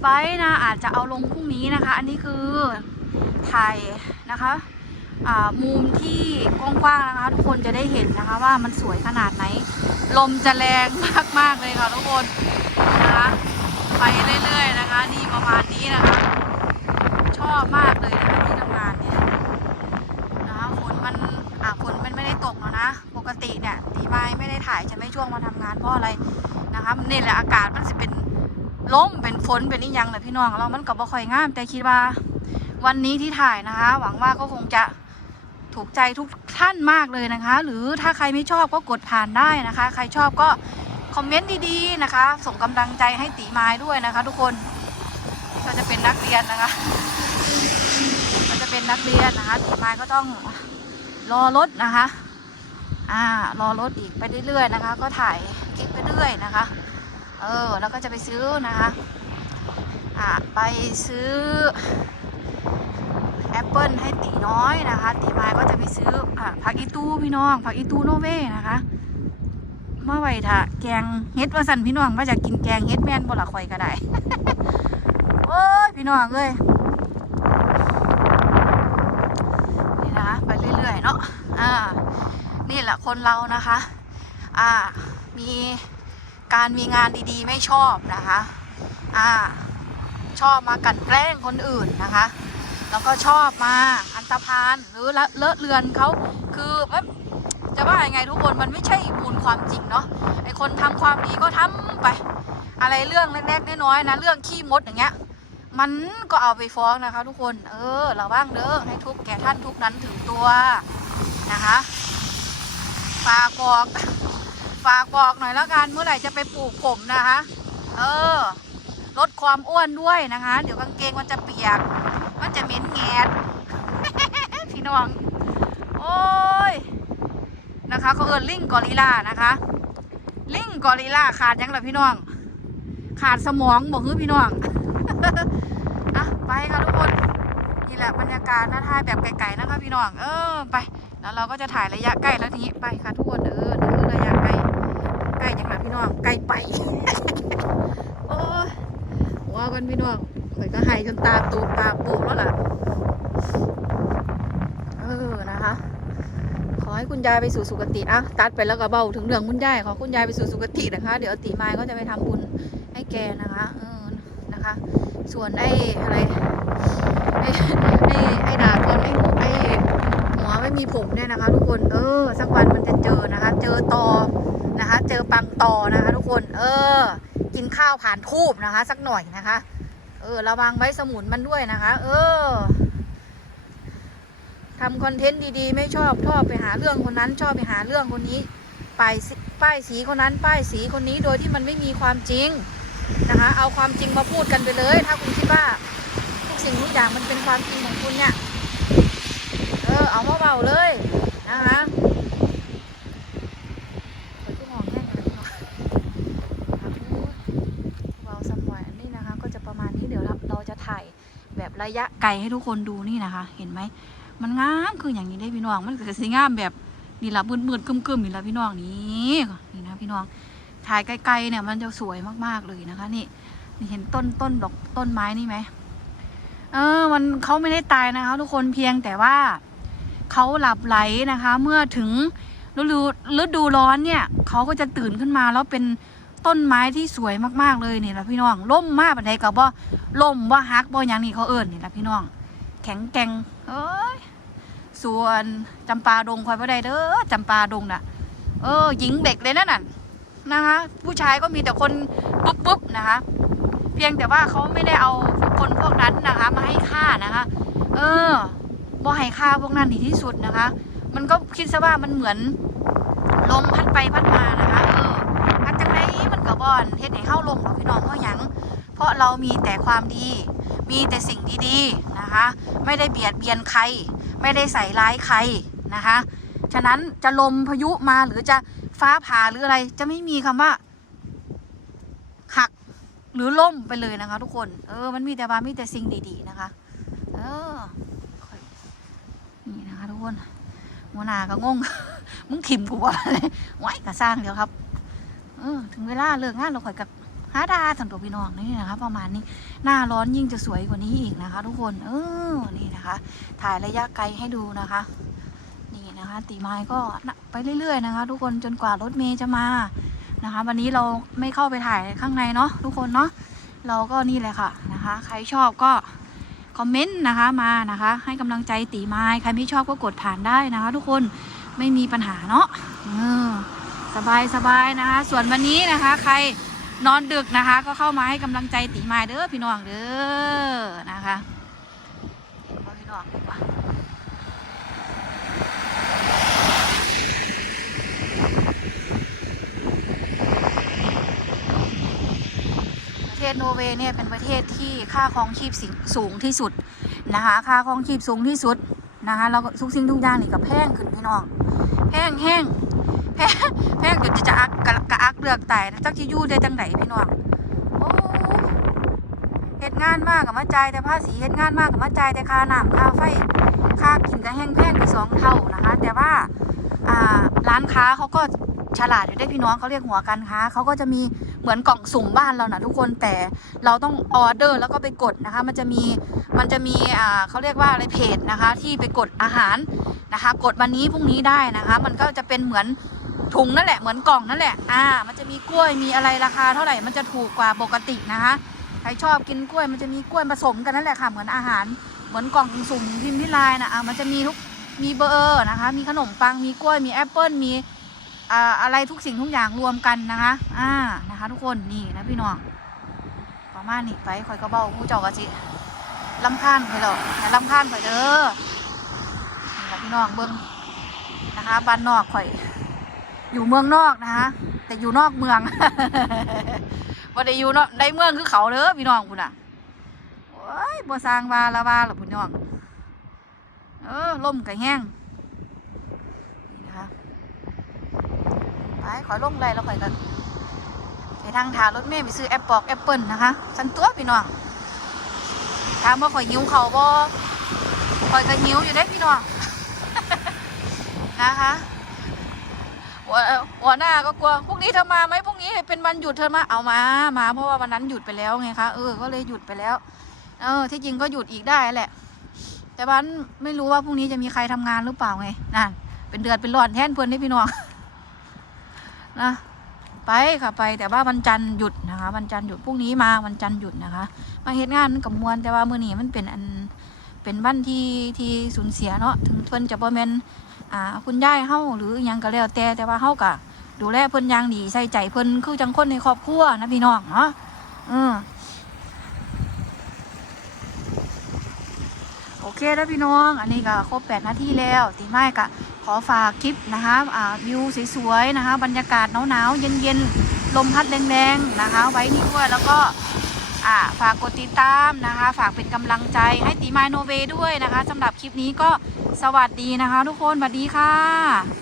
ไว้นะ อาจจะเอาลงพรุ่งนี้นะคะ อันนี้คือถ่ายนะคะมุมที่กว้างๆนะคะ ทุกคนจะได้เห็นนะคะว่ามันสวยขนาดไหน ลมจะแรงมากๆเลยค่ะทุกคนนะคะไปเรื่อยๆนะคะนี่ประมาณนี้นะคะ ชอบมากเลยนะคะที่ทำงานเนี่ยนะคะฝนมันอะฝนมันไม่ได้ตกแล้วนะ ปกติเนี่ยตีไม้ไม่ได้ถ่ายจะไม่ช่วงมาทำงานเพราะอะไรนะคะนี่แหละอากาศมันจะเป็น ลมเป็นฝนเป็นนิยังแหละพี่น้องเรามันก็บ่ค่อยงาม แต่คิดว่า วันนี้ที่ถ่ายนะคะ หวังว่าก็คงจะถูกใจทุกท่านมากเลยนะคะ หรือถ้าใครไม่ชอบก็กดผ่านได้นะคะ ใครชอบก็คอมเมนต์ดีๆนะคะ ส่งกำลังใจให้ตีไม้ด้วยนะคะ ทุกคนก็จะเป็นนักเรียนนะคะก็จะเป็นนักเรียนนะคะตีไม้ก็ต้องรอรถนะคะ อ่ารอรถอีกไปเรื่อยๆนะคะ ก็ถ่ายคลิปไปเรื่อยนะคะ เออแล้วก็จะไปซื้อนะคะอ่าไปซื้อแอปเปิลให้ตีน้อยนะคะตีไม้ก็จะไปซื้ออ่าผักอีตู้พี่น้องผักอีตู้โนเว่นะคะเมื่อไหร่ถ้าแกงเฮ็ดว่าสันพี่น้องว่าจะกินแกงเฮ็ดแม่นบ่ละข่อยก็ได้โอ้ยพี่น้องเอ้ยนี่นะคะไปเรื่อยๆเนาะอ่านี่แหละคนเรานะคะ อ่ามี การมีงานดีๆ ไม่ชอบนะคะอ่าชอบมากันแกล้งคนอื่นนะคะ แล้วก็ชอบมาอันตรพานหรือเลอะเลือนเขาคือมันจะว่ายังไงทุกคนมันไม่ใช่มูลความจริงเนาะไอคนทำความดีก็ทำไป อะไรเรื่องเล็กๆน้อยๆนะเรื่องขี้มดอย่างเงี้ย มันก็เอาไปฟ้องนะคะ ทุกคน เออระวังเด้อให้ทุกแก่ท่านทุกนั้นถึงตัวนะคะฝากบอก ฝากบอกหน่อยแล้วกันเมื่อไหร่จะไปปลูกผมนะคะ เออ ลดความอ้วนด้วยนะคะ เดี๋ยวกางเกงมันจะเปียก มันจะเหม็นแงดพี่น้อง โอ้ยนะคะเขาเอินลิงกอริลลานะคะ ลิงกอริลลาขาดยังล่ะพี่น้อง ขาดสมองบอกคือพี่น้องอะไปค่ะทุกคนนี่แหละบรรยากาศนะถ่ายแบบไกลๆนะคะพี่น้อง เออไป แล้วเราก็จะถ่ายระยะใกล้แล้วทีนี้ไปค่ะทุกคนเออ พี่น้องใกลไป โอ้ว่ากันพี่น้องข่อยก็ให้จนตาตูปากปูแล้วล่ะ เออนะคะ ขอให้คุณยายไปสู่สุคติอะตัดไปแล้วก็เบาถึงเรื่องคุณยายขอคุณยายไปสู่สุคตินะคะ เดี๋ยวตีไม้ก็จะไปทำบุญให้แกนะคะ เออนะคะ ส่วนไอ้อะไรไอ้ไอ้ไอ้ดาบคนไอ้ไอ้หัวไม่มีผมเนี่ยนะคะ ทุกคนเออ สักวันมันจะเจอนะคะ เจอตอนะคะ เจอปัง ต่อนะคะทุกคน เออ กินข้าวผ่านทูบนะคะ สักหน่อยนะคะ เออ ระวังไว้สมุนมันด้วยนะคะ เออทำคอนเทนต์ดีๆ ไม่ชอบชอบไปหาเรื่องคนนั้นชอบไปหาเรื่องคนนี้ป้ายป้ายสีคนนั้น ป้ายสีคนนี้โดยที่มันไม่มีความจริงนะคะ เอาความจริงมาพูดกันไปเลย ถ้าคุณคิดว่าทุกสิ่งทุกอย่างมันเป็นความจริงของคุณเนี่ย เออ เอามาเบาเลยนะคะเปิดที่มองแง่งเลยพี่น้อง เบาสมอยอันนี้นะคะ ก็จะประมาณนี้เดี๋ยวเราเราจะถ่ายแบบ ระยะไกลให้ทุกคนดูนี่นะคะ เห็นไหม มันงามคืออย่างนี้ได้พี่น้อง มันก็สีงามแบบนี่ละมืดๆกึมๆนี่ละพี่น้องนี่นี่นะพี่น้องถ่ายไกลๆเนี่ยมันจะสวยมากๆเลยนะคะ นี่นี่เห็นต้นต้นดอกต้นไม้นี่ไหมเออ มันเขาไม่ได้ตายนะคะ ทุกคนเพียงแต่ว่าเขาหลับไหลนะคะ เมื่อถึงฤดูฤดูร้อนเนี่ยเขาก็จะตื่นขึ้นมาแล้วเป็น ต้นไม้ที่สวยมากๆเลยนี่ละพี่น้องล่มมากบันไดกับว่าล่มว่าฮักบ่ยังนี่เขาเอิญนี่ละพี่น้อง แข็งแกร่งเอ้ยส่วนจำปาดงคอยบ่ได้เด้อจำปาดงน่ะ เออ หญิงเด็กเลยนั่นน่ะนะคะ ผู้ชายก็มีแต่คนปุ๊บปุ๊บนะคะ เพียงแต่ว่าเขาไม่ได้เอาคนพวกนั้นนะคะ มาให้ฆ่านะคะ เออบ่ให้ฆ่าพวกนั้นดีที่สุดนะคะ มันก็คิดซะว่ามันเหมือนลมพัดไปพัดมานะคะเออ พัดจัง ไรมันก็บอนเฮ็ดให้เข้าลงหรอกพี่น้องเพราะหยังเพราะเรามีแต่ความดี มีแต่สิ่งดีๆนะคะ ไม่ได้เบียดเบียนใคร ไม่ได้ใส่ร้ายใครนะคะ ฉะนั้นจะลมพายุมาหรือจะฟ้าผ่าหรืออะไรจะไม่มีคำว่าหักหรือล่มไปเลยนะคะ ทุกคน เออ มันมีแต่ว่ามีแต่สิ่งดีๆนะคะ เออ นี่นะคะทุกคนหัวหน้าก็งง มึงถิ่มกูว่าอะไรไว้กระสร้างเดี๋ยวครับ เออถึงเวลาเลิกงานเราค่อยกับหาดาสันตัวพี่น้องนี่นะคะ ประมาณนี้หน้าร้อนยิ่งจะสวยกว่านี้อีกนะคะ ทุกคนเออนี่นะคะ ถ่ายระยะไกลให้ดูนะคะ นี่นะคะ ตีไม้ก็ไปเรื่อย ๆ นะคะ ทุกคนจนกว่ารถเมย์จะมานะคะ วันนี้เราไม่เข้าไปถ่ายข้างในเนาะทุกคนเนาะเราก็นี่แหละค่ะนะคะ ใครชอบก็คอมเมนต์นะคะมานะคะ ให้กำลังใจตีไม้ใครไม่ชอบก็กดผ่านได้นะคะ ทุกคนไม่มีปัญหาเนาะเออ สบายสบายนะคะ ส่วนวันนี้นะคะ ใครนอนดึกนะคะ ก็เข้ามาให้กำลังใจตีไม้เด้อพี่น้องเด้อนะคะเห็นบ่พี่น้องดีกว่าประเทศโนอร์เวย์เนี่ยเป็นประเทศที่ค่าครองชีพส,สูงที่สุดนะคะ ค่าครองชีพสูงที่สุดนะคะแล้วก็ทุกสิ่งทุกอย่างนี่ก็แพงขึ้นพี่น้องแพงแห้ง แพงแพงจนจะจะอักกะกะอักเลือกแต่จักที่ยู่ได้จังไหนพี่น้องโอ้เฮ็ดงานมากกับมาจ่ายแต่ภาษีเฮ็ดงานมากกับมาจ่ายแต่ค่าน้ำค่าไฟค่ากินก็แห้งแพงไปสองเท่านะคะ แต่ว่าอ่าร้านค้าเขาก็ฉลาดอยู่ได้พี่น้องเขาเรียกหัวการค้าเขาก็จะมีเหมือนกล่องสุ่มบ้านเรานะทุกคนแต่เราต้องออเดอร์แล้วก็ไปกดนะคะ มันจะมีมันจะมีอ่าเขาเรียกว่าอะไรเพจนะคะ ที่ไปกดอาหาร นะคะ กดวันนี้พรุ่งนี้ได้นะคะ มันก็จะเป็นเหมือนถุงนั่นแหละเหมือนกล่องนั่นแหละอ่า มันจะมีกล้วยมีอะไรราคาเท่าไหร่มันจะถูกกว่าปกตินะคะใครชอบกินกล้วยมันจะมีกล้วยผสมกันนั่นแหละค่ะเหมือนอาหารเหมือนกล่องสุ่มพิมพ์ที่ลายนะอะมันจะมีทุกมีเบอร์นะคะ มีขนมปังมีกล้วยมีแอปเปิลมีอ่าอะไรทุกสิ่งทุกอย่างรวมกันนะคะอ่านะคะ ทุกคนนี่นะพี่น้องประมาณนี้ไปข่อยก็เบาผู้เจ้ากะจิลำคาญข่อยหรอกอย่ลำคาญข่อยเด้อ พี่น้องเบิ้งนะคะ บ้านนอกข่อย อยู่เมืองนอกนะคะ แต่อยู่นอกเมืองว่าได้อยู่เนาะในเมืองคือเขาเด้อพี่น้องคุณอะโอ้ยบัวสร้างวาละวาหรอพี่น้องเออล่มกะแห้งนะคะไปขอยลงไรแล้วข่อยกันไปทางทารถเมล์ไปซื้อแอปปอกแอปเปิลนะคะสันตัวพี่น้องถามว่าข่อยหิวเขาบ่ข่อยก็หิวอยู่ได้พี่น้อง นะคะหัวหัวหน้าก็กลัวพรุ่งนี้เธอมาไหมพรุ่งนี้เป็นวันหยุดเธอมาเอามามา เพราะว่าวันนั้นหยุดไปแล้วไงคะเออก็เลยหยุดไปแล้ว เออ ที่จริงก็หยุดอีกได้แหละ แต่วันไม่รู้ว่าพรุ่งนี้จะมีใครทำงานหรือเปล่าไงนั่นเป็นเดือนเป็นรอนแทนเพื่อนได้พี่น้องนะไปค่ะไปแต่ว่าวันจันทร์หยุดนะคะวันจันทร์หยุดพรุ่งนี้มาวันจันทร์หยุดนะคะมาเฮ็ดงานกับมวลแต่ว่ามื้อนี้มันเป็นอันเป็นวันที่ที่สูญเสียเนาะถึงเพิ่นจะบ่แม่น อ่าคุณยายเฮาหรืออยังก็แล้วแต่แต่ว่าเฮาก็ดูแลเพิ่นอย่างดีใส่ใจเพิ่นคือจังคนในครอบครัวนะพี่น้องเนาะเออโอเคแล้วพี่น้อง อันนี้ก็ครบ8นาทีแล้วตีไม้ก็ขอฝากคลิปนะคะอ่าวิวสวยๆนะคะ บรรยากาศหนาวๆเย็นๆลมพัดแรงๆนะคะ ไว้นี่ด้วยแล้วก็อ่าฝากกดติดตามนะคะ ฝากเป็นกำลังใจให้ตีมายโนเวด้วยนะคะสำหรับคลิปนี้ก็ สวัสดีนะคะ ทุกคนสวัสดีค่ะ